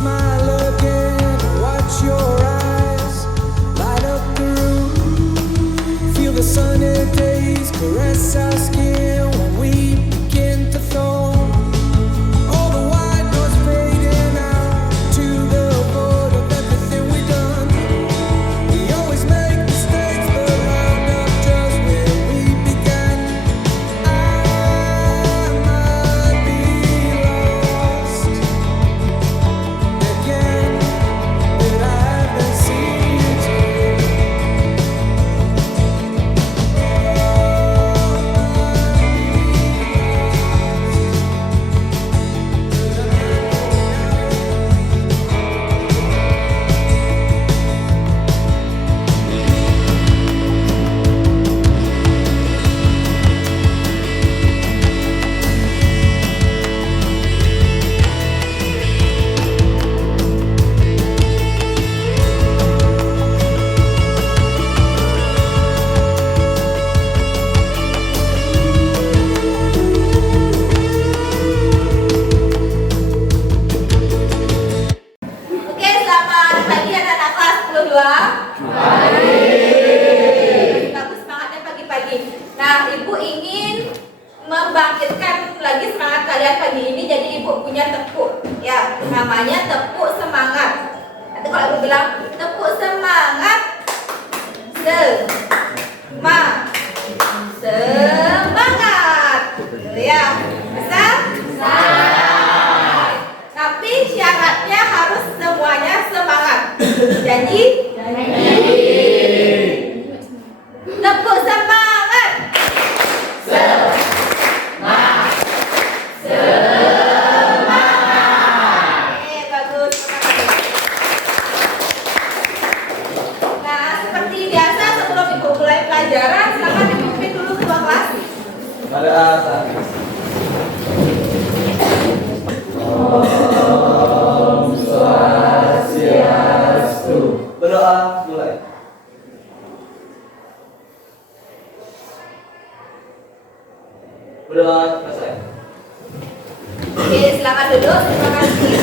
smile again, watch your eyes light up the room. Feel the sunny days caress our skin when we begin to fall. All the white noise fading out to the void of everything we've done. We always make mistakes, but round up just where we began. I might be lost again, but I haven't seen you today. Oke, selamat pagi anak-anak kelas 12. Bagus semangatnya pagi-pagi. Nah, Ibu ingin membangkitkan lagi semangat kalian pagi ini. Jadi Ibu punya tepuk, ya, namanya tepuk semangat. Nanti kalau Ibu bilang tepuk semangat, semangat, ya, bisa? Bisa. Tapi syaratnya harus semuanya semangat. Janji? Tepuk semangat. Bagus. Nah, seperti biasa sebelum Ibu mulai pelajaran, silakan dipimpin dulu ketua kelas. Pada atas. Om Swastiastu. Berdoa mulai. Berdoa selesai. Oke, silakan duduk. Terima kasih.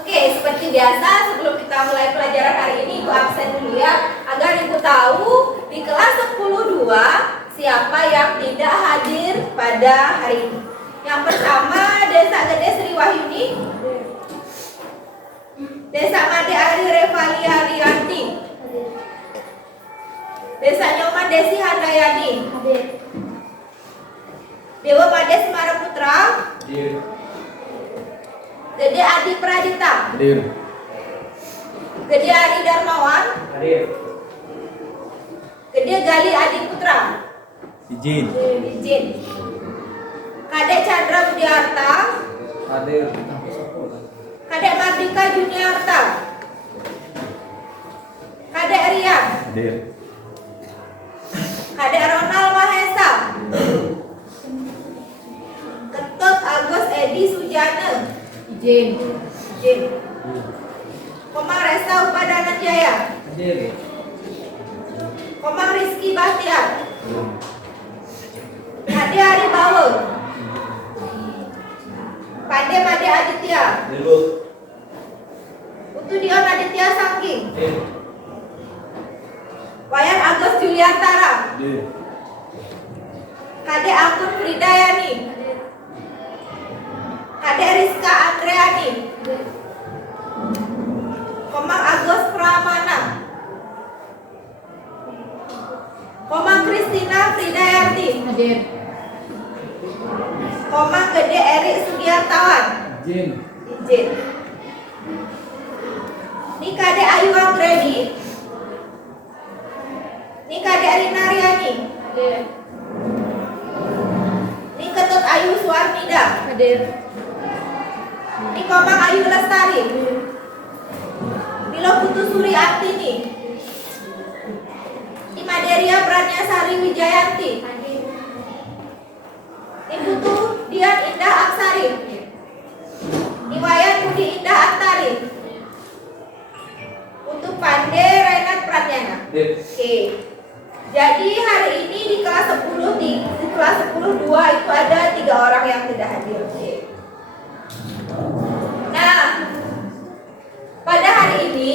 Oke, seperti biasa sebelum kita mulai pelajaran hari ini, Ibu absen dulu ya, agar Ibu tahu di kelas 10-2 siapa yang tidak hadir pada hari ini. Yang pertama, Desa Gede Sri Wahyuni, Desa Made Ari Revali Arianti, Desa Nyoman Desi Handayani, Dewa Made Semara Putra, Hadir. Gede Adi Pradita, Hadir. Gede Ari Darmawan, Hadir. Gede Gali Adi Putra, Izin. izin. Kadek Chandra Budiarta, Hadir. Kadek Mardika Juniarta, Kadek Rian, Hadir. Kadek Ronald Mahesa, Ketut Agus Edi Sujana, izin. Komang Resa Upadana Jaya, Hadir. Komang Rizky Bahtiar, Ade Ari Bawo, Pade Made Aditya, Hadir, Bu. Utu Dion Aditya Sangking, Hadir. Wayan Agus Juliantara, Hadir. Kadek Anggun Fridayani, Kadek Rizka Andreani, Komang Agus Pramana, Komang Kristina Fridayanti, Hadir. Komang Gede Erik Sugiartawan, Izin. izin. Ini Kadek Ayu Anggreni, ini Kadek Rina Riani, Hadir. ini Ketut Ayu Suarnida, Hadir. ini Komang Ayu Lestari, Nilo Putu Suri Artini, ini Maderia Pranyasari Wijayanti, ini Putu Dian Indah Aksari, ini Wayan Budi Indah Antari, untuk Pande Renat Pratnyana. Hadir. Oke. Jadi hari ini di kelas 10 di kelas 10 2 itu ada 13 3 orang yang tidak hadir. Oke. Nah, pada hari ini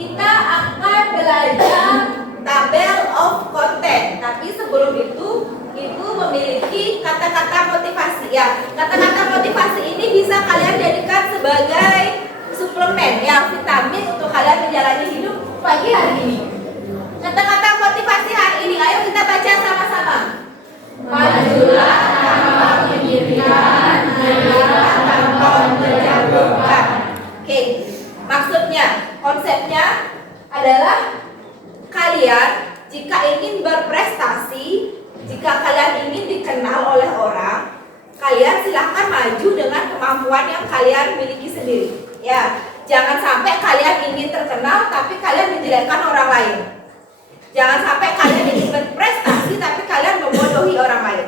kita akan belajar tabel of content. Tapi sebelum itu, Ibu memiliki kata-kata motivasi ya. Kata-kata motivasi ini bisa kalian jadikan sebagai suplemen ya, vitamin untuk kalian menjalani hidup pagi hari ini. Kata-kata motivasi hari ini, ayo kita baca sama-sama. Majulah tanpa pendirian, naiklah tanpa menjatuhkan. Oke, maksudnya, konsepnya adalah kalian jika ingin berprestasi, jika kalian ingin dikenal oleh orang, kalian silahkan maju dengan kemampuan yang kalian miliki sendiri. Ya, jangan sampai kalian ingin terkenal tapi kalian menjelekkan orang lain. Jangan sampai kalian ingin berprestasi tapi kalian membodohi orang lain.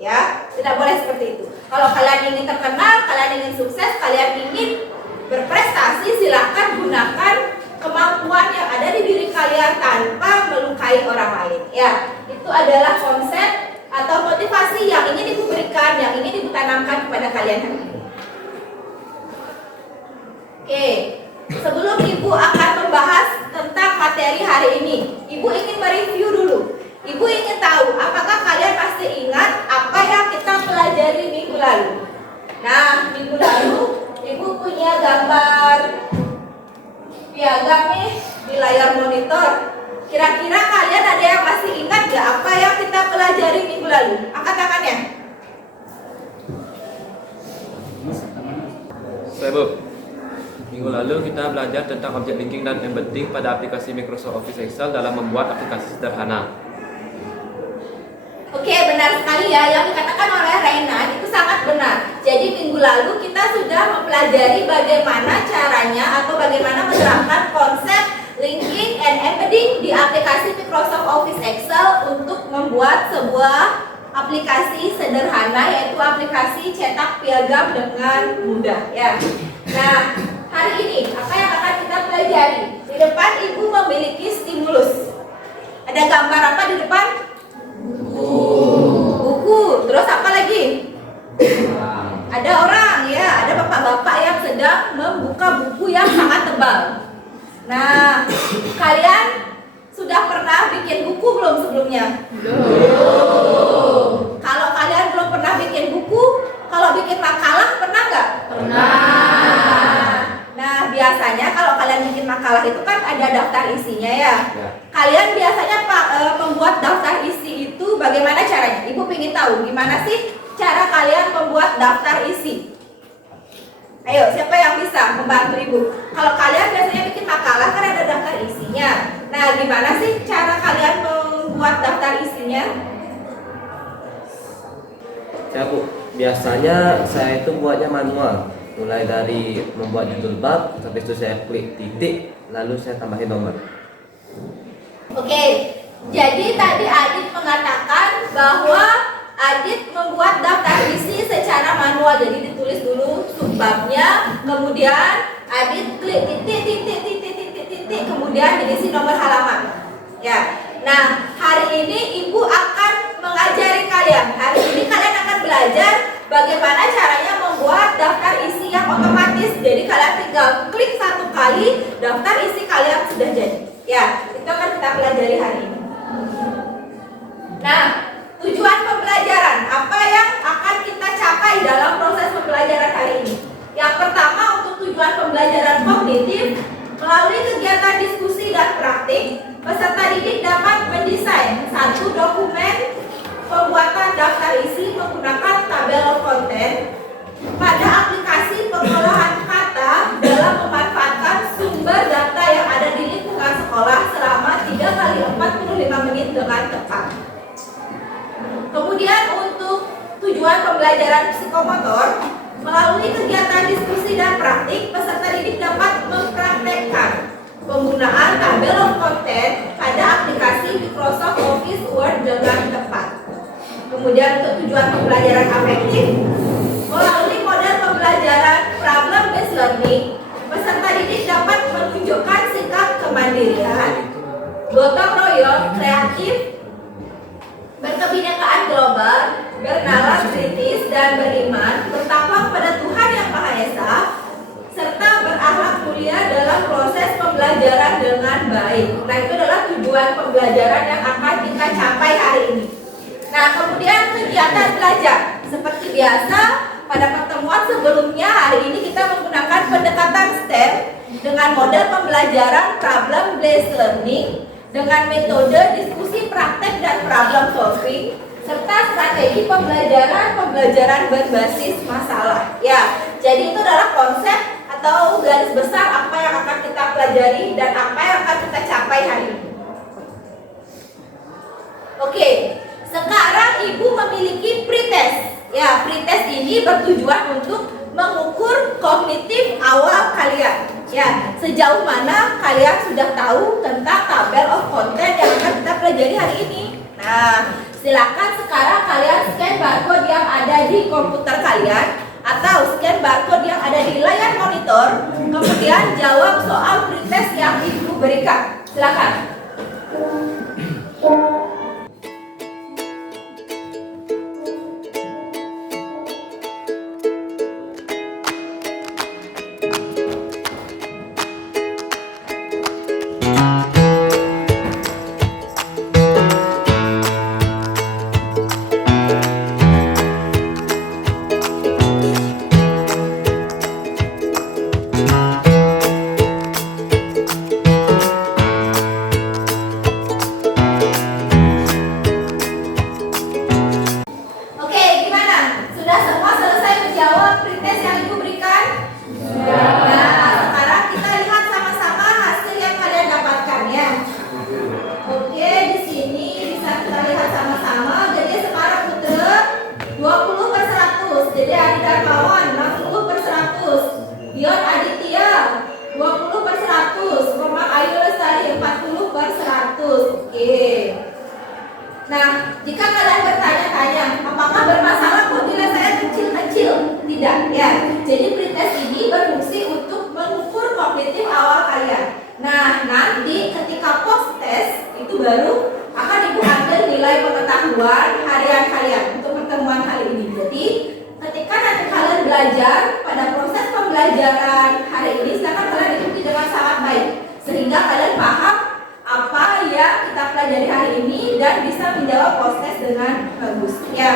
Ya, tidak boleh seperti itu. Kalau kalian ingin terkenal, kalian ingin sukses, kalian ingin berprestasi, silahkan gunakan kemampuan yang ada di diri kalian tanpa melukai orang lain. Ya, itu adalah konsep atau motivasi yang ingin diberikan, yang ingin ditanamkan kepada kalian hari ini. Oke, sebelum Ibu akan membahas tentang materi hari ini, Ibu ingin mereview dulu. Ibu ingin tahu apakah kalian masih ingat apa yang kita pelajari minggu lalu. Nah, minggu lalu Ibu punya gambar piagam nih di layar monitor. Kira-kira kalian ada yang masih ingat gak apa yang kita pelajari minggu lalu? Angkat tangannya. Saya Bu. Minggu lalu kita belajar tentang object linking dan embedding pada aplikasi Microsoft Office Excel dalam membuat aplikasi sederhana. Oke, benar sekali ya, yang dikatakan oleh Reynan itu sangat benar. Jadi minggu lalu kita sudah mempelajari bagaimana caranya atau bagaimana menerapkan konsep linking and embedding di aplikasi Microsoft Office Excel untuk membuat sebuah aplikasi sederhana, yaitu aplikasi cetak piagam dengan mudah ya. Nah, hari ini apa yang akan kita pelajari? Di depan Ibu memiliki stimulus. Ada gambar apa di depan? Buku. Terus apa lagi? Ada orang ya, ada bapak-bapak yang sedang membuka buku yang sangat tebal. Nah, kalian sudah pernah bikin buku belum sebelumnya? Belum. Kalau kalian belum pernah bikin buku, kalau bikin makalah pernah nggak? Pernah. Nah, biasanya kalau kalian bikin makalah itu kan ada daftar isinya ya. Kalian biasanya membuat daftar isi itu bagaimana caranya? Ibu ingin tahu gimana sih cara kalian membuat daftar isi? Ayo, siapa yang bisa membantu Ibu? Kalau kalian biasanya bikin makalah kan ada daftar isinya. Nah, gimana sih cara kalian membuat daftar isinya? Ya Bu, biasanya saya itu buatnya manual. Mulai dari membuat judul bab, habis itu saya klik titik, lalu saya tambahin nomor. Oke, jadi tadi Adit mengatakan bahwa Adit membuat daftar isi secara manual. Jadi ditulis dulu subbabnya, kemudian Adit klik titik, kemudian diisi nomor halaman. Ya, nah hari ini Ibu akan mengajari kalian. Hari ini kalian akan belajar bagaimana caranya membuat daftar isi yang otomatis. Jadi kalian tinggal klik satu kali, daftar isi kalian sudah jadi. Ya, itu akan kita pelajari hari ini. Nah, tujuan pembelajaran, apa yang akan kita capai dalam proses pembelajaran hari ini? Yang pertama, untuk tujuan pembelajaran kognitif, melalui kegiatan diskusi dan praktik, peserta didik dapat mendesain satu dokumen pembuatan daftar isi menggunakan tabel of content pada aplikasi pengolahan kata dalam memanfaatkan sumber data yang ada di lingkungan sekolah selama 3 kali 45 menit dengan tepat. Kemudian untuk tujuan pembelajaran psikomotor, melalui kegiatan diskusi dan praktik, peserta didik dapat mempraktekkan penggunaan tabel of content pada aplikasi Microsoft Office Word dengan tepat. Kemudian untuk tujuan pembelajaran afektif, melalui model pembelajaran problem based learning, peserta didik dapat menunjukkan sikap kemandirian, gotong royong, kreatif, berkebinekaan global, bernalar kritis, pembelajaran yang akan kita capai hari ini. Nah, kemudian kegiatan belajar. Seperti biasa, pada pertemuan sebelumnya hari ini kita menggunakan pendekatan STEM dengan model pembelajaran problem based learning dengan metode diskusi praktek dan problem solving serta strategi pembelajaran berbasis masalah. Ya, jadi itu adalah konsep atau garis besar apa yang akan kita pelajari dan apa yang akan kita capai hari ini. Oke, sekarang Ibu memiliki pretest. Ya, pretest ini bertujuan untuk mengukur kognitif awal kalian. Ya, sejauh mana kalian sudah tahu tentang tabel of content yang akan kita pelajari hari ini. Nah, silakan sekarang kalian scan barcode yang ada di komputer kalian atau scan barcode yang ada di layar monitor, kemudian jawab soal pretest yang Ibu berikan. Silakan. Nah, jika kalian bertanya-tanya, apakah bermasalah kok nilai saya kecil-kecil? Tidak, ya. Jadi pretest ini berfungsi untuk mengukur kognitif awal kalian. Nah, nanti ketika post test itu baru akan Ibu ambil nilai pengetahuan harian kalian untuk pertemuan kali ini. Jadi, ketika nanti kalian belajar pada proses pembelajaran hari ini, silakan kalian ikuti dengan sangat baik sehingga kalian paham apa yang kita pelajari hari ini dan bisa menjawab post test dengan bagus. Ya.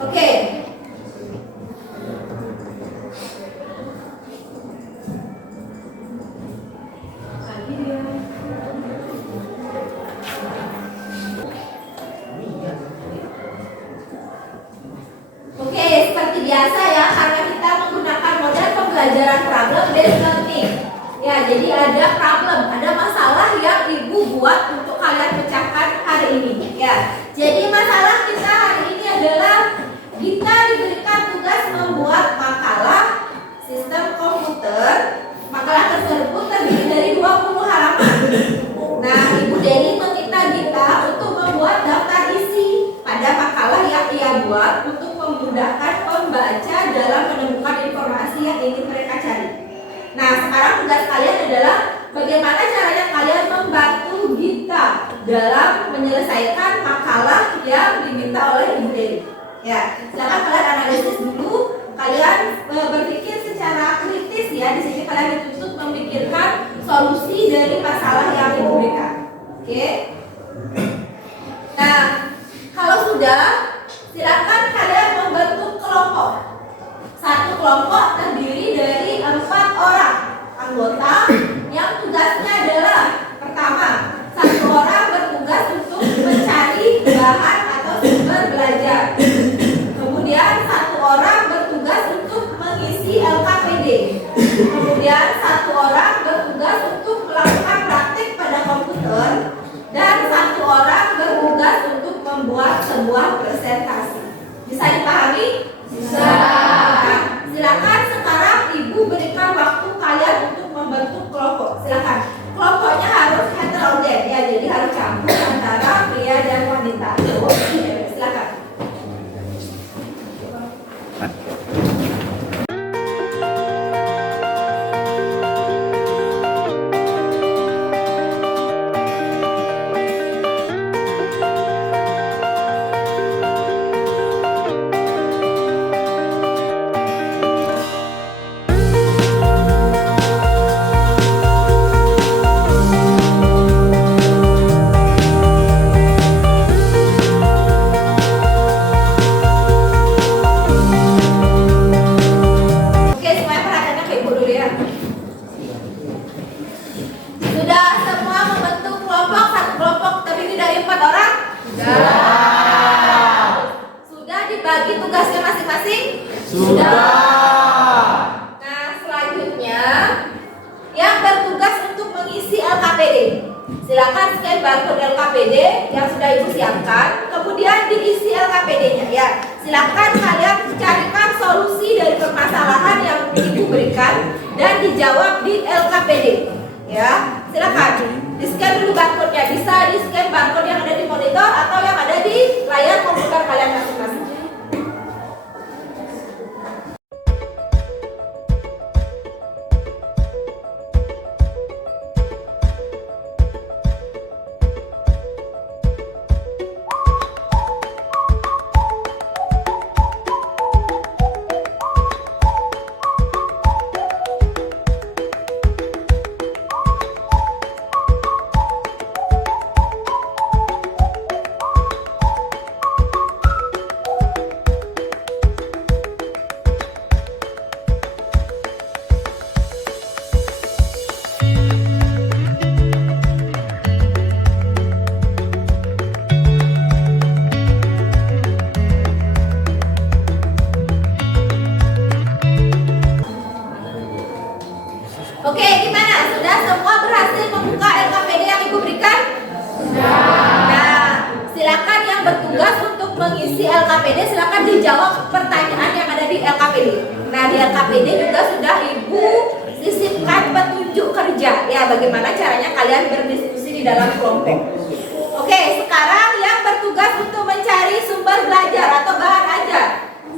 Oke. Oke, seperti biasa ya, karena kita menggunakan model pembelajaran problem based learning. Ya, jadi ada problem, ada masalah yang Ibu buat untuk kalian pecahkan hari ini. Ya, jadi masalah kita hari ini adalah kita diberikan tugas membuat makalah sistem komputer. Makalah tersebut terdiri dari 20 halaman. Nah, Ibu Deni meminta kita untuk membuat daftar isi pada makalah yang ia buat untuk memudahkan pembaca dalam menemukan informasi yang ingin mereka cari. Nah, sekarang tugas kalian adalah bagaimana caranya kalian membantu kita dalam menyelesaikan makalah yang diminta oleh Ibu Deni. Ya, silakan kalian analisis dulu, kalian berpikir secara kritis ya. Di sini kalian dituntut memikirkan solusi dari masalah yang Ibu berikan. Oke. Nah, kalau sudah, silakan kalian membentuk kelompok. Satu kelompok terdiri dari 4 orang anggota yang tugasnya adalah pertama, satu orang bertugas untuk mencari bahan atau sumber belajar. Kemudian satu orang bertugas untuk mengisi LKPD. Kemudian satu orang bertugas untuk melakukan praktik pada komputer. Dan satu orang bertugas untuk membuat sebuah presentasi. Bisa dipahami? Bisa. Nah, silakan sekarang Ibu berikan waktu kalian untuk membentuk kelompok. Silakan. Nah, selanjutnya yang bertugas untuk mengisi LKPD. Silakan scan barcode LKPD yang sudah Ibu siapkan, kemudian diisi LKPD-nya ya. Silakan kalian carikan solusi dari permasalahan yang Ibu berikan dan dijawab di LKPD. Ya, silakan di-scan dulu barcode-nya. Bisa di-scan barcode yang ada di monitor atau yang ada di layar komputer kalian masing-masing. Oke, gimana? Sudah semua berhasil membuka LKPD yang Ibu berikan? Nah, silakan yang bertugas untuk mengisi LKPD silakan dijawab pertanyaan yang ada di LKPD. Nah, di LKPD juga sudah Ibu sisipkan petunjuk kerja ya, bagaimana caranya kalian berdiskusi di dalam kelompok. Oke, sekarang yang bertugas untuk mencari sumber belajar atau bahan ajar.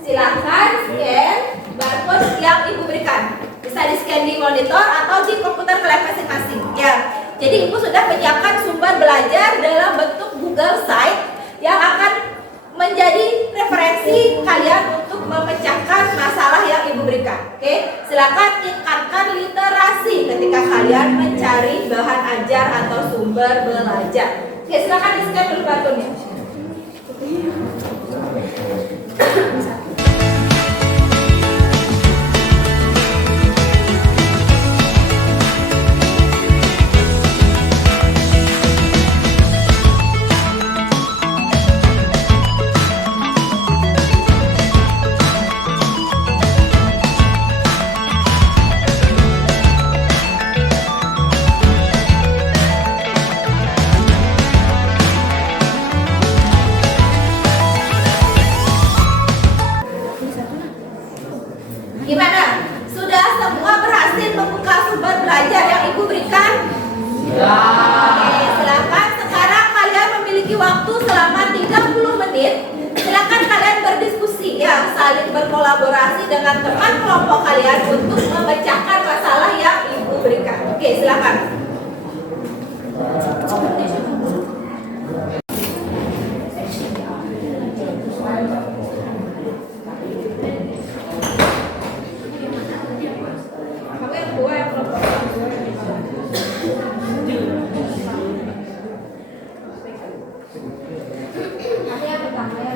Silakan scan barcode yang Ibu berikan. Bisa di-scan di monitor atau di komputer kalian masing-masing ya. Jadi Ibu sudah menyiapkan sumber belajar dalam bentuk Google Site yang akan menjadi referensi kalian untuk memecahkan masalah yang Ibu berikan. Oke, silakan tingkatkan literasi ketika kalian mencari bahan ajar atau sumber belajar. Oke, silakan di-scan dulu barcode-nya. Gimana? Sudah semua berhasil membuka sumber belajar yang Ibu berikan? Oke, silakan sekarang kalian memiliki waktu selama 30 menit. Silakan kalian berdiskusi ya, saling berkolaborasi dengan teman kelompok kalian untuk memecahkan masalah yang Ibu berikan. Oke, silakan. Kamu yang kedua yang kelompok. Aku yang pertama ya.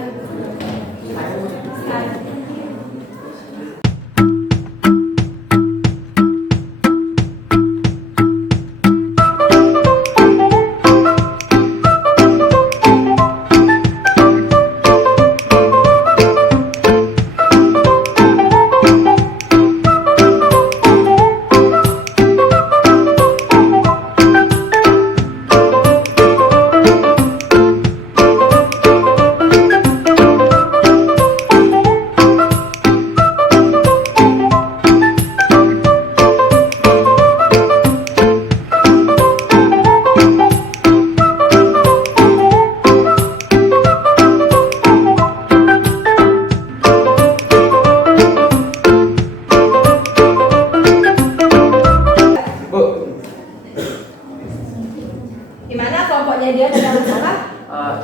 Gimana kelompoknya dia ada masalah?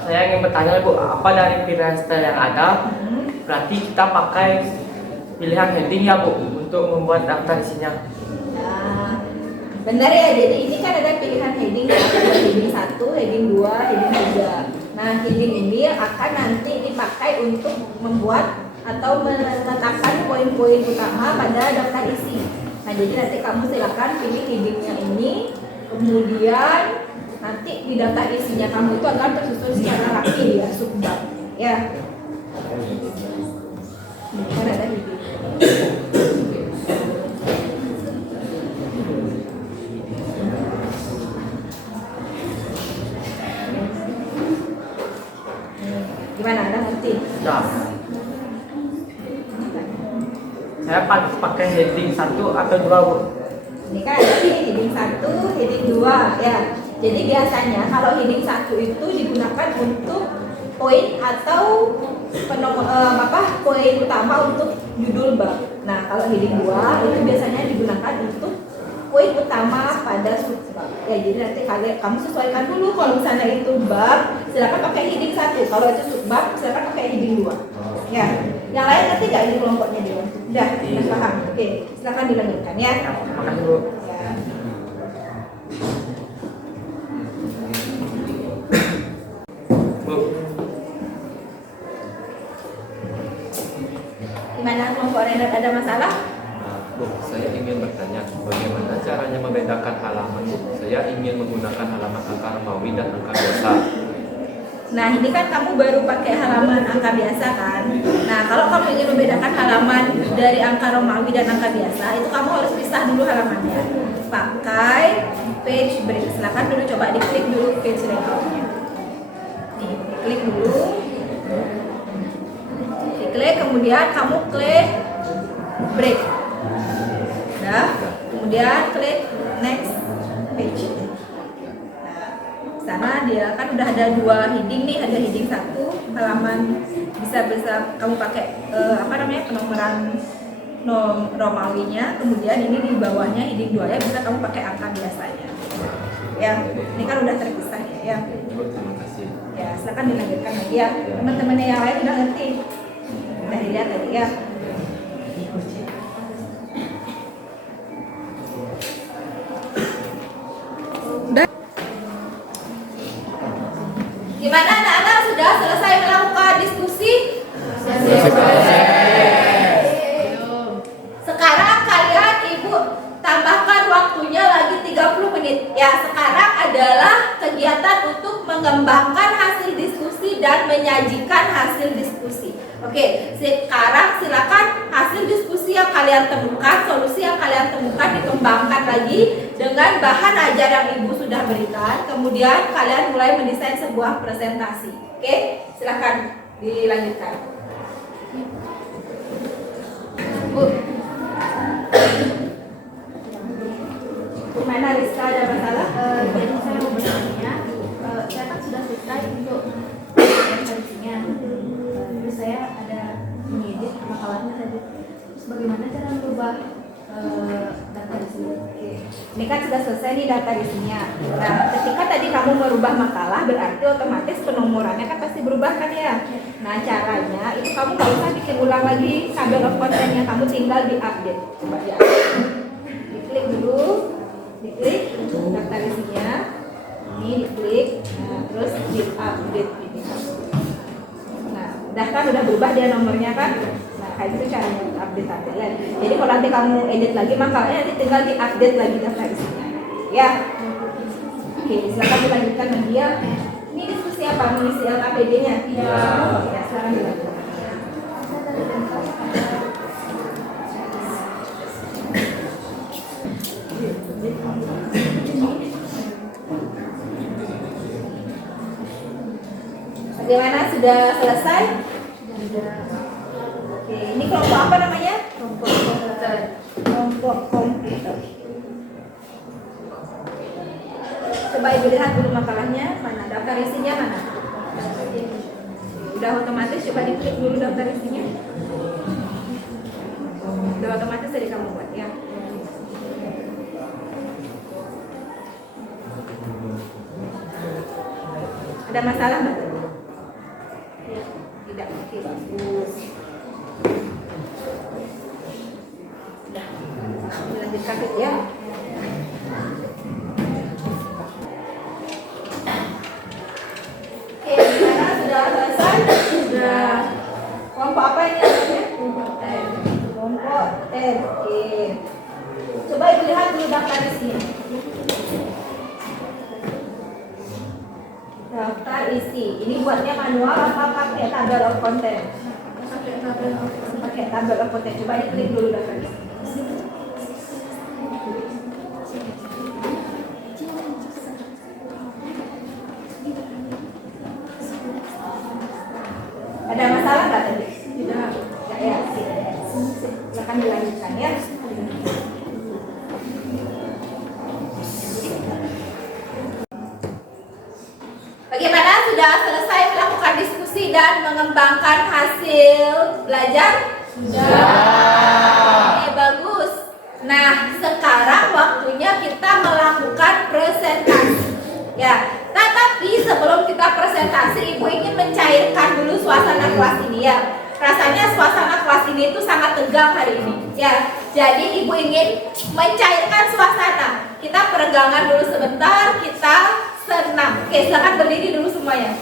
Saya ingin bertanya Bu, apa dari pilihan style yang ada? Berarti kita pakai pilihan heading ya Bu untuk membuat daftar isinya. Nah, benar ya, jadi ini kan ada pilihan heading, ada heading 1, heading 2, heading 3. Nah, heading ini akan nanti dipakai untuk membuat atau meletakkan poin-poin utama pada daftar isi. Nah, jadi nanti kamu silakan pilih headingnya ini, kemudian nanti di daftar isinya kamu itu akan tersusun secara rapi ya, subbab ya. Kan ada heading. Gimana, Anda ngerti? Nah, saya pakai heading 1 atau 2 Bu? Ini kan ada nih heading 1, heading 2 ya. Jadi biasanya kalau heading 1 itu digunakan untuk poin atau poin utama untuk judul bab. Nah, kalau heading 2 itu biasanya digunakan untuk poin utama pada subbab. Ya, jadi nanti kamu sesuaikan dulu, kalau misalnya itu bab, silakan pakai heading 1. Kalau itu subbab, silakan pakai heading 2. Ya. Yang lain ngerti nggak ini kelompoknya dia? Udah paham. Oke, silakan dilanjutkan ya. Makasih Bu. Ya. Bu, Gimana kelompok Renat, ada masalah? Bu, saya ingin bertanya, bagaimana caranya membedakan halaman, Bu? Saya ingin menggunakan halaman angka Romawi dan angka biasa. Nah, ini kan kamu baru pakai halaman angka biasa kan? Nah, kalau kamu ingin membedakan halaman dari angka Romawi dan angka biasa, itu kamu harus pisah dulu halamannya. Pakai page break. Silakan dulu coba diklik dulu page layoutnya. Nih, klik dulu. Diklik, kemudian kamu klik break. Udah, kemudian klik next page. Sana dia kan udah ada 2 heading nih, ada heading 1 halaman bisa kamu pakai penomoran Romawinya, kemudian ini di bawahnya heading 2 ya bisa kamu pakai angka biasanya. Ya, ini kan udah terpisah ya. Bu, terima kasih. Ya, silakan dilanjutkan lagi ya. Teman-temannya yang lain udah ngerti. Udah dilihat tadi ya. Gimana anak-anak, sudah selesai melakukan diskusi? Sekarang kalian ibu tambahkan waktunya lagi 30 menit. Ya, sekarang adalah kegiatan untuk mengembangkan hasil diskusi dan menyajikan hasil diskusi. Oke, sekarang silakan hasil diskusi yang kalian temukan, solusi yang kalian temukan dikembangkan lagi dengan bahan ajar yang ibu sudah berikan. Kemudian kalian mulai mendesain sebuah presentasi. Oke, silakan dilanjutkan. Bu, gimana Rizka, ada masalah? Jadi saya mau bertanya, saya kan sudah selesai untuk presentasinya, terus saya ada mengedit makalahnya tadi. Terus bagaimana cara merubah data di sini? Oke. Ini kan sudah selesai nih data isinya. Nah, ketika tadi kamu merubah makalah, berarti otomatis penomorannya kan pasti berubah kan ya. Nah, caranya itu kamu nggak usah bikin ulang lagi table of content-nya, kamu tinggal di-update. Coba ya. Diklik dulu, diklik daftar isinya. Ini diklik, nah, terus di-update ini. Nah, udah kan udah berubah dia nomornya kan. Nah, kayak itu caranya update lagi. Jadi kalau nanti kamu edit lagi, makalahnya nanti tinggal di-update lagi daftar isinya. Ya. Oke, silakan dilanjutkan lagi ya. Ini diskusi apa? Mengisi LKPD-nya? Iya. Ya, silakan dilanjutkan. Bagaimana, sudah selesai? Oke, ini kelompok apa namanya? Kelompok komputer. Kelompok komputer. Coba ibu lihat dulu makalahnya, mana daftar isinya mana? Udah otomatis, coba diklik dulu daftar isinya. Udah otomatis tadi kamu buat ya. Ada masalah nggak? Tidak, oke, bagus. Udah, dilanjutkan ya. Oke, gimana? Sudah selesai? Sudah. Kelompok apa ini namanya? Kelompok T. Oke. Coba ibu lihat dulu daftar isinya. Daftar isi. Ini buatnya manual apa pakai table of content? Pakai kita ambil rapotnya. Coba diklik dulu daftar. Ada masalah nggak tadi? Tidak. Nggak ya? Silakan dilanjutkan ya. Bagaimana, sudah selesai melakukan diskusi dan mengembangkan hasil belajar? Sudah. Oke, bagus. Nah, sekarang waktunya kita melakukan presentasi. Ya, tetapi sebelum kita presentasi, Ibu ingin mencairkan dulu suasana kelas ini ya. Rasanya suasana kelas ini itu sangat tegang hari ini. Ya, jadi Ibu ingin mencairkan suasana. Kita peregangan dulu sebentar, kita senam. Oke, silakan berdiri dulu semuanya.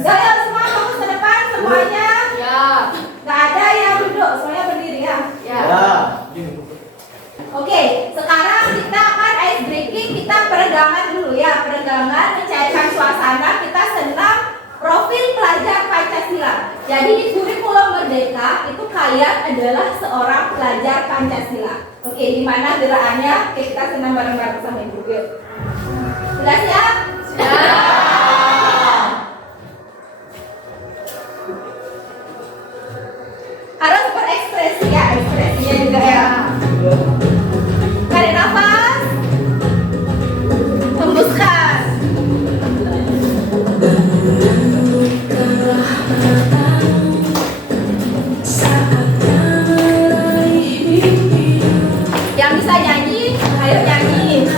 Saya semua fokus ke depan semuanya. Ya. Gak ada yang duduk, semuanya berdiri ya. Ya. Oke, sekarang kita akan ice breaking, kita peregangan dulu ya. Peregangan, mencairkan suasana, kita senam profil pelajar Pancasila. Jadi di kurikulum Merdeka itu kalian adalah seorang pelajar Pancasila. Oke, di mana gerakannya? Oke, kita senam bareng-bareng sama Ibu. Yuk. Sudah siap? Harus berekspresi ya, ekspresinya juga ya. Tarik nafas, hembuskan. Yang bisa nyanyi, ayo nyanyi.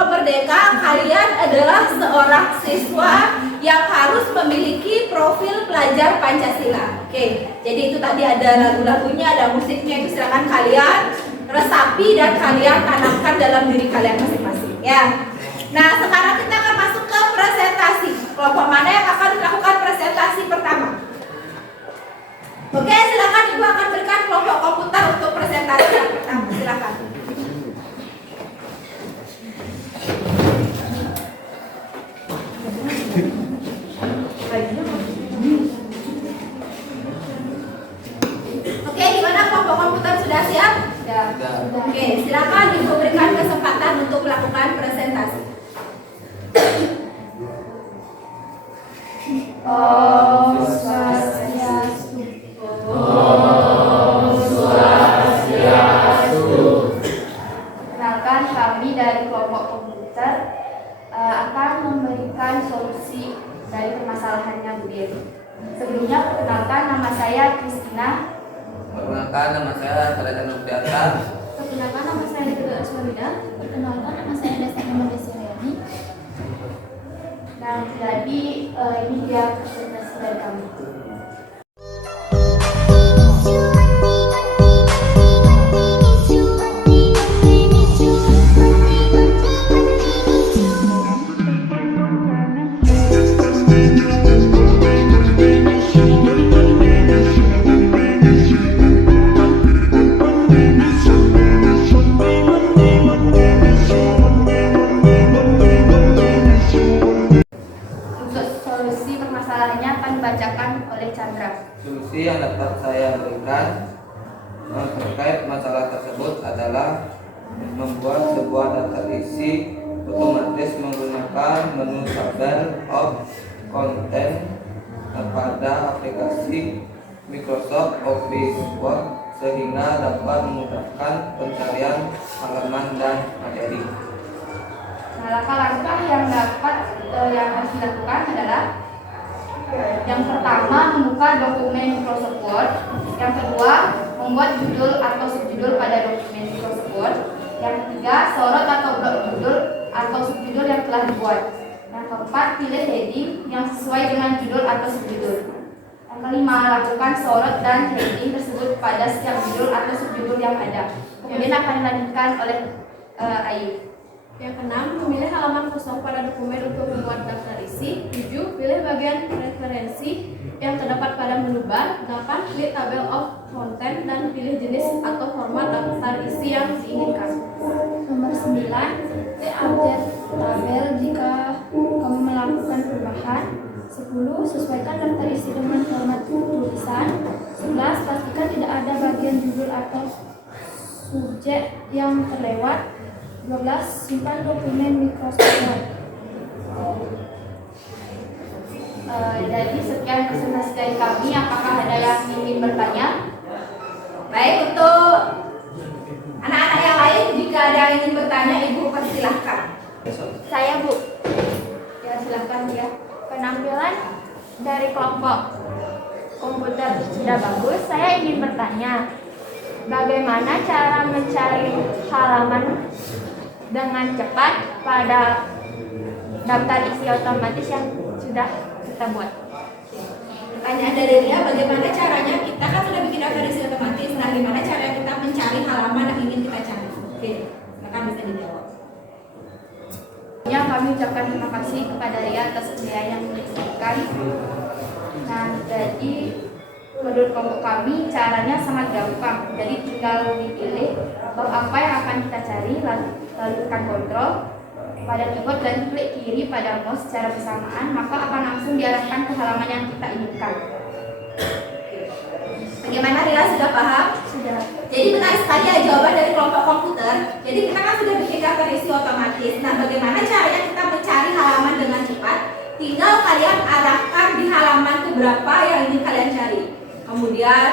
sebelum merdeka kalian adalah seorang siswa yang harus memiliki profil pelajar Pancasila. Oke, jadi itu tadi ada lagu-lagunya, ada musiknya, itu silakan kalian resapi dan kalian tanamkan dalam diri kalian masing-masing ya. Nah, sekarang kita akan masuk ke presentasi. Kelompok mana yang akan melakukan presentasi pertama? Oke, silakan Ibu akan berikan kelompok komputer untuk presentasi yang pertama. Silakan. Oke, gimana kelompok komputer sudah siap? Oke, silakan Ibu berikan kesempatan untuk melakukan presentasi. Om Swastiastu. Kenalkan, kami dari kelompok komputer akan memberikan solusi dari permasalahannya Bu Dewi. Sebelumnya perkenalkan, nama saya Kristina. Perkenalkan, nama saya Sarjana Nurdiata. Perkenalkan, nama saya Dede Aswarida. Perkenalkan, nama saya Desa Desiriani. Nah, jadi ini dia presentasi dari kami. Dibacakan oleh Chandra. Solusi yang dapat saya berikan terkait masalah tersebut adalah membuat sebuah data isi otomatis menggunakan menu tabel of content pada aplikasi Microsoft Office Word sehingga dapat memudahkan pencarian halaman dan materi. Nah, langkah-langkah yang harus dilakukan adalah yang pertama, membuka dokumen Microsoft Word. Yang kedua, membuat judul atau subjudul pada dokumen Microsoft Word. Yang ketiga, sorot atau blok judul atau subjudul yang telah dibuat. Yang keempat, pilih heading yang sesuai dengan judul atau subjudul. Yang kelima, lakukan sorot dan heading tersebut pada setiap judul atau subjudul yang ada. Kemudian akan dilanjutkan oleh Ayu. Yang keenam, memilih halaman kosong pada dokumen untuk membuat daftar isi. 7. Pilih bagian referensi yang terdapat pada menu bar. 8. Pilih tabel of content dan pilih jenis atau format daftar isi yang diinginkan. Nomor 9, update tabel jika kamu melakukan perubahan. 10. Sesuaikan daftar isi dengan format tulisan. 11. Pastikan tidak ada bagian judul atau subjek yang terlewat. 12. Simpan dokumen Microsoft Word. Jadi sekian presentasi dari kami. Apakah ada yang ingin bertanya? Baik, untuk anak-anak yang lain jika ada yang ingin bertanya, Ibu persilahkan. Saya Bu. Ya silahkan ya. Penampilan dari kelompok komputer sudah bagus. Saya ingin bertanya, bagaimana cara mencari halaman dengan cepat pada daftar isi otomatis yang sudah kita buat? Pertanyaan dari dia, bagaimana caranya kita kan sudah bikin daftar isi otomatis. Nah, gimana cara kita mencari halaman yang ingin kita cari? Oke, silakan bisa dijawab. Ya, kami ucapkan terima kasih kepada Ria atas biaya yang diberikan. Nah, jadi menurut kelompok kami caranya sangat gampang. Jadi tinggal dipilih apa yang akan kita cari, lalu tekan kontrol pada keyboard dan klik kiri pada mouse secara bersamaan, maka akan langsung diarahkan ke halaman yang kita inginkan. Bagaimana, Ria, sudah paham? Sudah. Jadi benar sekali ya jawaban dari kelompok komputer. Jadi kita kan sudah bikin daftar isi otomatis. Nah, bagaimana caranya kita mencari halaman dengan cepat? Tinggal kalian arahkan di halaman keberapa yang ingin kalian cari. Kemudian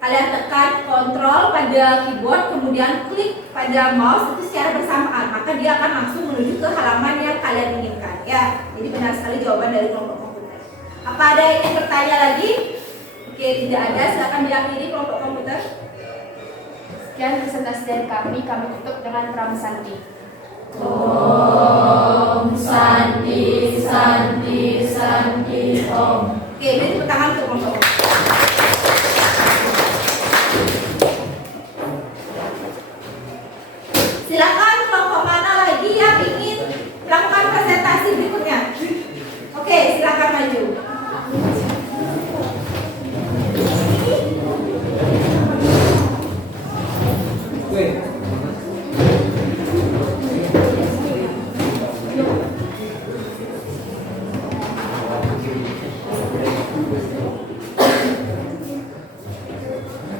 kalian tekan kontrol pada keyboard, kemudian klik pada mouse itu secara bersamaan, maka dia akan langsung menuju ke halaman yang kalian inginkan. Ya, jadi benar sekali jawaban dari kelompok komputer. Apa ada yang ingin bertanya lagi? Oke, tidak ada. Silakan diakhiri kelompok komputer. Sekian presentasi dari kami tutup dengan pramusanti. Om Santi Santi Santi Om. Oke, beri tepuk tangan untuk kelompok. Silakan kelompok mana lagi yang ingin melakukan presentasi berikutnya? Oke, silakan maju.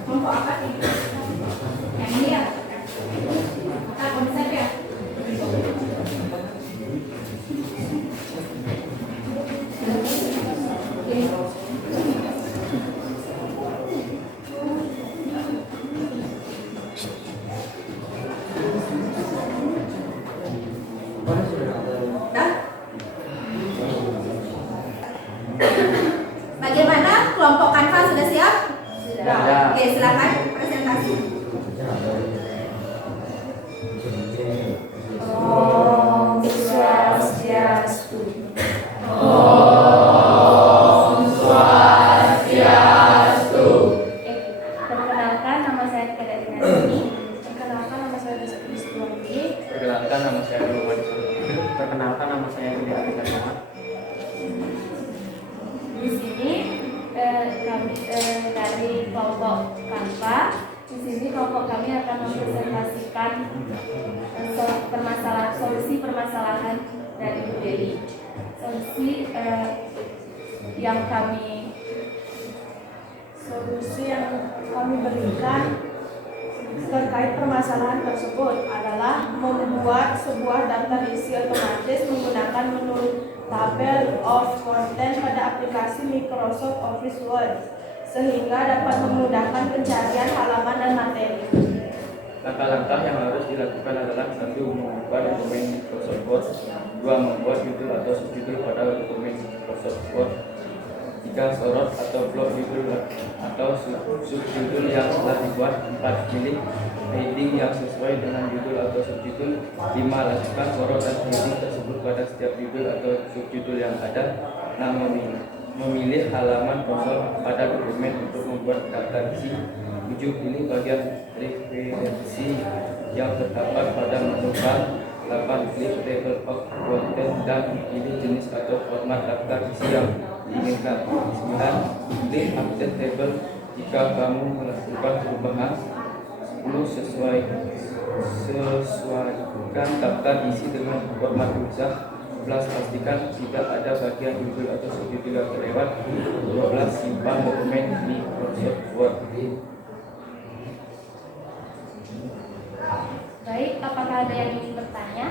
Kelompok apa nih? Yang ini ya? Kita konsep ya? Dah? Bagaimana? Kelompok Kanva sudah siap? Sudah. Oke, silakan presentasi. Om Swastiastu. Perkenalkan nama saya Tika dari Nasri. Perkenalkan nama saya Rizky. Perkenalkan nama saya Muhammad Sulaiman. Perkenalkan nama saya Budi Arifin Muhammad. Di sini kami dari kelompok Kanva. Di sini kelompok kami akan mempresentasikan solusi permasalahan dari Bu Deli. Solusi yang kami berikan terkait permasalahan tersebut adalah membuat sebuah daftar isi otomatis menggunakan menu Table of Content pada aplikasi Microsoft Office Word sehingga dapat memudahkan pencarian halaman dan materi. Langkah-langkah yang harus dilakukan adalah: 1. Membuat dokumen Microsoft Word. 2. Membuat judul atau subjudul pada dokumen Microsoft Word. 3. Sorot atau blok judul atau subjudul yang telah dibuat. 4. Pilih heading yang sesuai dengan judul atau subjudul. 5. Lakukan sorot dan heading tersebut pada setiap judul atau subjudul yang ada. 6. Memilih halaman konsol pada dokumen untuk membuat daftar isi. 7. Pilih bagian referensi yang terdapat pada menu bar. 8. Klik table of content dan pilih jenis atau format daftar isi yang diinginkan. 9. Klik update table jika kamu melakukan perubahan. 10. Sesuaikan daftar isi dengan format tulisan. 11. Pastikan tidak ada bagian judul atau subjudul yang terlewat. 12. Simpan dokumen di Microsoft Word. Baik, apakah ada yang ingin bertanya?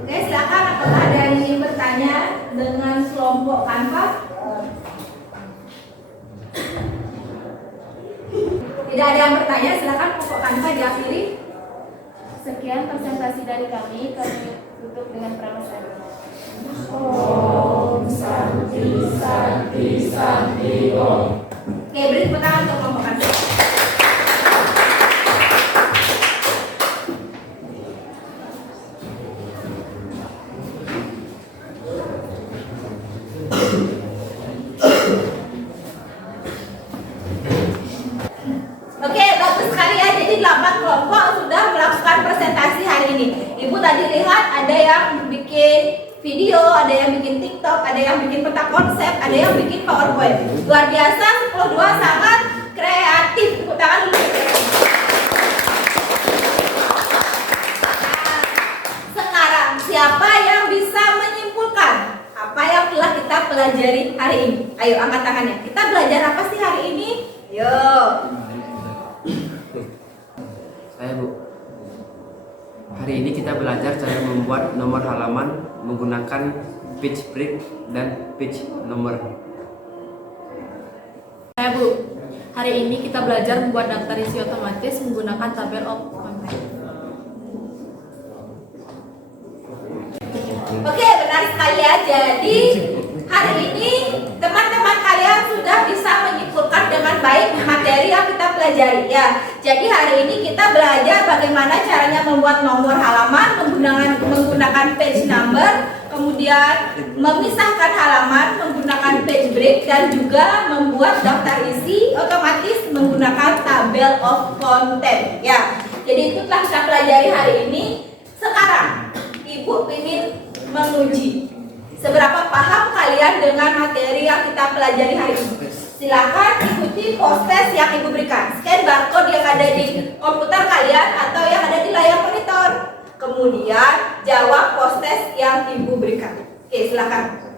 Oke, silakan. Apakah ada yang ingin bertanya dengan kelompok Kanva? Tidak ada yang bertanya, silakan kelompok Kanva diakhiri. Sekian presentasi dari kami tutup dengan pramasada. Om Santi Santi Santi Om. Oke, beri tepuk tangan untuk kelompok Kanva. Oke, bagus sekali ya. Jadi 8 kelompok sudah melakukan presentasi hari ini. Ibu tadi lihat ada yang bikin video, ada yang bikin TikTok, ada yang bikin peta konsep, ada yang bikin PowerPoint. Luar biasa, 10-2 sangat kreatif. Tepuk tangan dulu. Nah, sekarang siapa yang bisa menyimpulkan apa yang telah kita pelajari hari ini? Ayo angkat tangannya. Kita belajar apa sih hari ini? Yuk. Saya Bu. Hari ini kita belajar cara membuat nomor halaman menggunakan page break dan page number. Saya Bu, hari ini kita belajar membuat daftar isi otomatis menggunakan tabel of content. Oke, benar sekali ya. Jadi hari ini teman-teman kalian sudah bisa menyimpulkan dengan baik materi yang kita pelajari ya. Jadi hari ini kita belajar bagaimana caranya membuat nomor halaman menggunakan page number, kemudian memisahkan halaman menggunakan page break, dan juga membuat daftar isi otomatis menggunakan tabel of content. Ya, jadi itu telah kita pelajari hari ini. Sekarang Ibu ingin menguji seberapa paham kalian dengan materi yang kita pelajari hari ini. Silakan ikuti post-test yang Ibu berikan. Scan barcode yang ada di komputer kalian atau yang ada di layar monitor. Kemudian jawab post-test yang Ibu berikan. Oke, silakan.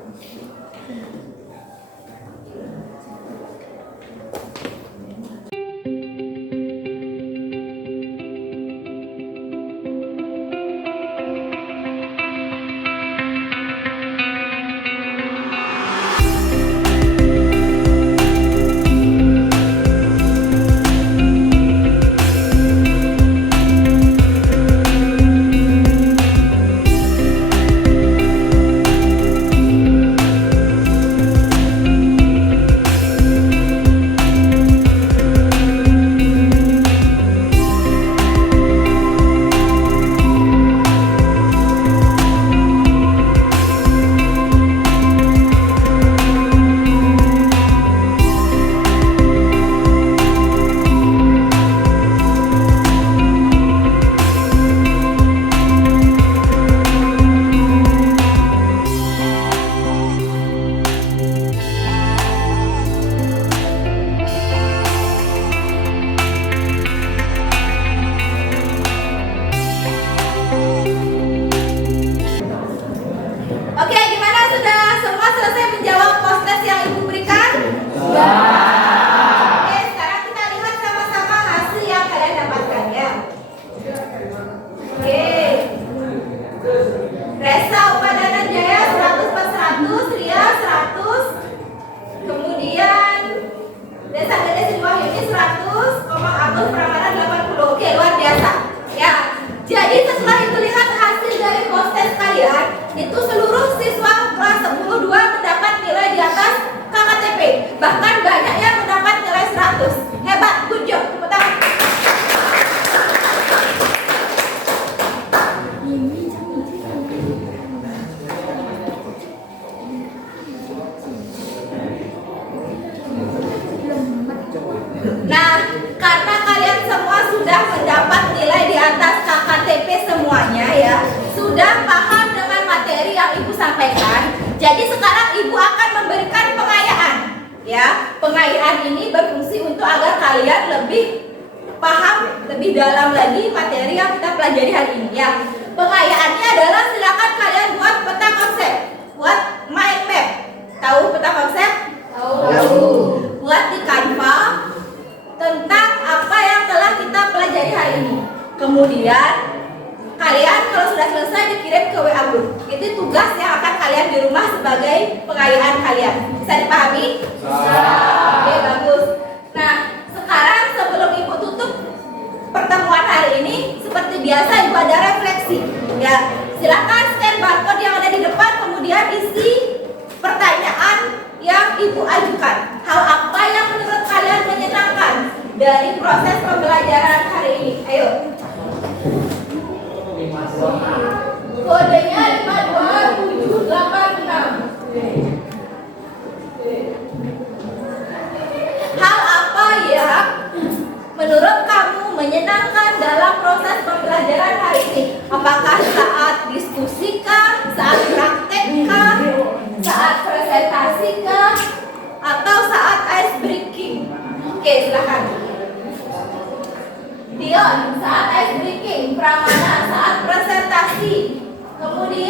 Oke, gimana, sudah semua selesai menjawab post-test yang Ibu berikan? Oke, sekarang kita lihat sama-sama hasil yang kalian dapatkan ya. Oke. Resa Upadana Jaya 100 per 100, Ria 100. Kemudian Desa Dede Silwahyuni 100, Komang Agus Pramana 80. Oke, luar biasa. Ya. Jadi setelah itu lihat hasil dari post-test kalian, itu seluruh siswa kelas 10-2 mendapat nilai di atas KKTP. Bahkan banyak yang mendapat nilai 100. Hebat, good job. Tepuk tangan. Nah, karena kalian semua sudah mendapat nilai di atas KKTP semuanya ya, sudah paham dengan materi yang Ibu sampaikan. Jadi sekarang Ibu akan memberikan pengayaan. Ya, pengayaan ini berfungsi untuk agar kalian lebih paham lebih dalam lagi materi yang kita pelajari hari ini ya. Pengayaannya adalah silakan kalian buat peta konsep, buat mind map. Tahu peta konsep? Tahu. Buat di Canva tentang apa yang telah kita pelajari hari ini. Kemudian kalian kalau sudah selesai dikirim ke WA group. Itu tugas yang akan kalian di rumah sebagai pengayaan kalian. Bisa dipahami? Bisa. Oke, bagus. Nah, sekarang sebelum Ibu tutup pertemuan hari ini, seperti biasa Ibu ada refleksi. Ya, silakan scan barcode yang ada di depan, kemudian isi pertanyaan yang Ibu ajukan. Hal apa yang menurut kalian menyenangkan dari proses pembelajaran hari ini? Ayo. Kodenya 52786. Hal apa yang menurut kamu menyenangkan dalam proses pembelajaran hari ini? Apakah saat diskusi kah, saat praktek kah, saat presentasi kah, atau saat ice breaking? Oke, silakan. Dion, saat ice breaking. Pramana, saat presentasi. Kemudian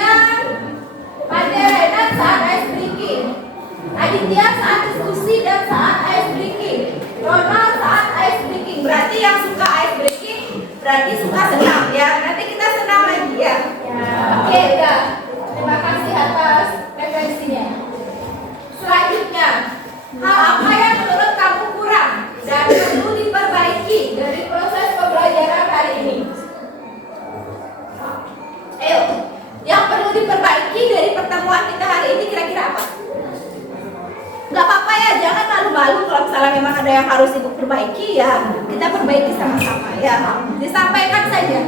lalu kalau misalnya memang ada yang harus ibu perbaiki ya kita perbaiki sama-sama ya. Disampaikan saja.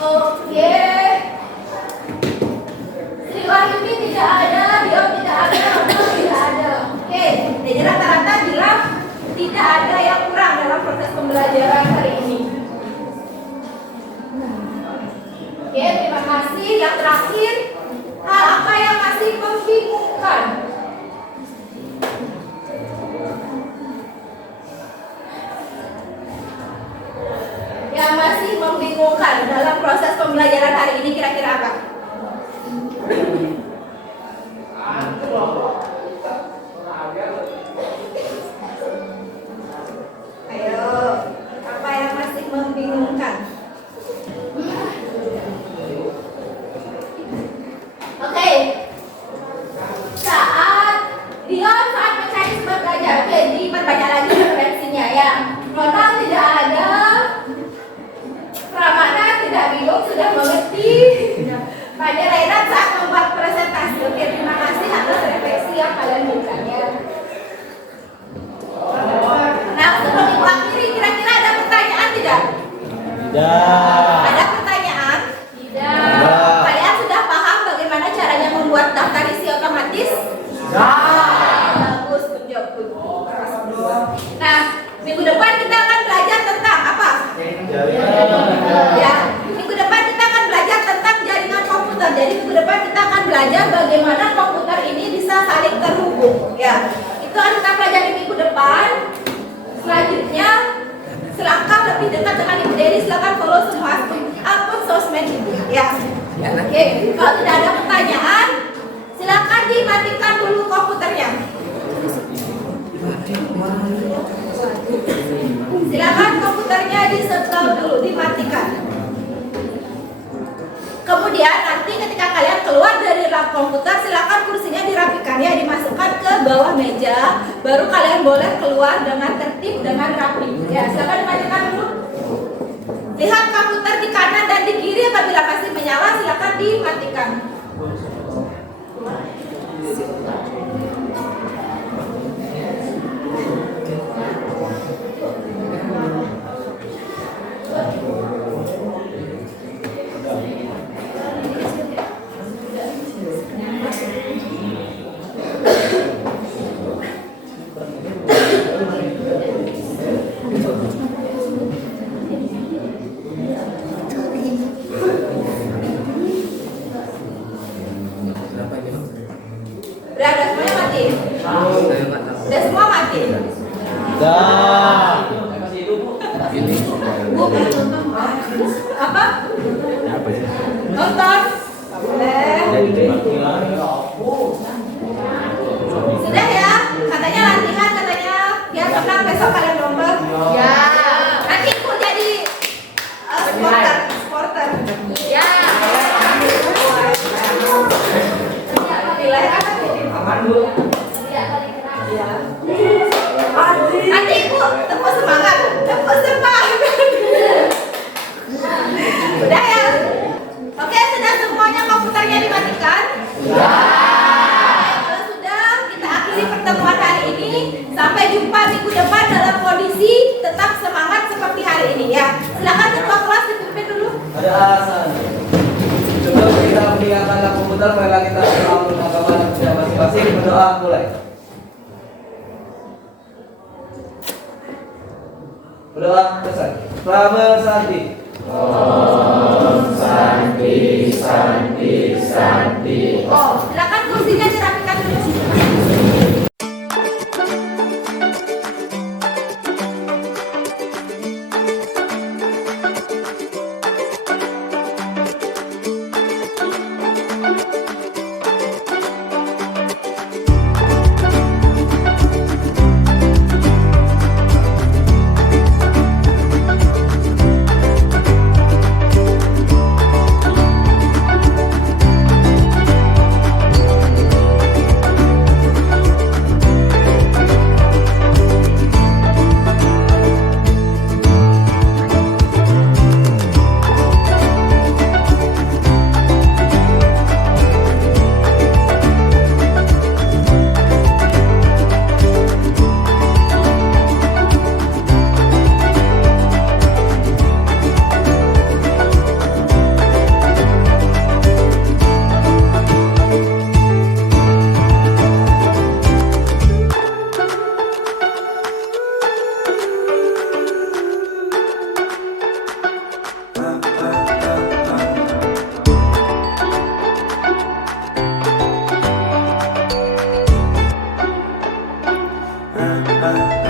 Oke. Sri Wahyuni tidak ada, Dio tidak ada, Abdul tidak ada. Oke, jadi rata-rata bilang tidak ada yang kurang dalam proses pembelajaran hari ini. Oke, terima kasih. Yang terakhir, hal apa yang masih membingungkan? Yang masih membingungkan dalam proses pembelajaran hari ini kira-kira apa? Ayo, apa yang masih membingungkan? Oke, saat mekanisme belajar, oke, diperbanyak lagi referensinya ya. Ronald tidak ada, Pramana tidak bingung, sudah mengerti. Pada Renat saat membuat presentasi, oke, terima kasih atas refleksi yang kalian berikan ya. Nah, sebelum ibu akhiri, kira-kira ada pertanyaan tidak? Tidak. Ada pertanyaan? Tidak. Kalian sudah paham bagaimana caranya membuat daftar isi otomatis? Bagus, good job, good. Nah, minggu depan kita akan belajar tentang apa? Ya, minggu depan kita akan belajar tentang jaringan komputer. Jadi minggu depan kita akan belajar bagaimana komputer ini bisa saling terhubung. Ya, itu akan kita pelajari minggu depan. Selanjutnya, selangkah lebih dekat dengan Ibu Dedi, silakan follow semua akun sosmed Ibu. Ya, oke. Kalau tidak ada pertanyaan, silakan dimatikan dulu komputernya. Silakan komputernya di-stop dulu, dimatikan. Kemudian nanti ketika kalian keluar dari lab komputer, silakan kursinya dirapikan ya, dimasukkan ke bawah meja. Baru kalian boleh keluar dengan tertib, dengan rapi. Ya, silakan dimatikan dulu. Lihat komputer di kanan dan di kiri, apabila masih menyala silakan dimatikan. Udah semuanya mati? Udah semua mati? Dah. Bu, apa? Nonton? Sudah ya? Katanya latihan, katanya biar menang besok kalian lomba. Ya. Nanti aku jadi supporter. Ya. Nanti ibu tepuk semangat. Udah ya? Oke, sudah semuanya komputernya dimatikan? Ya. Kalau sudah, kita akhiri pertemuan hari ini. Sampai jumpa minggu depan dalam kondisi tetap semangat seperti hari ini ya. Silakan ketua kelas dipimpin dulu. Ada alasan. Sebelum kita meninggalkan komputer, mari kita selalu mengagamakan masing-masing, berdoa mulai. Berdoa selesai. Selamat Santi. Om Santi, Santi, Santi. Oh, silakan kursinya dirapikan dulu. menambah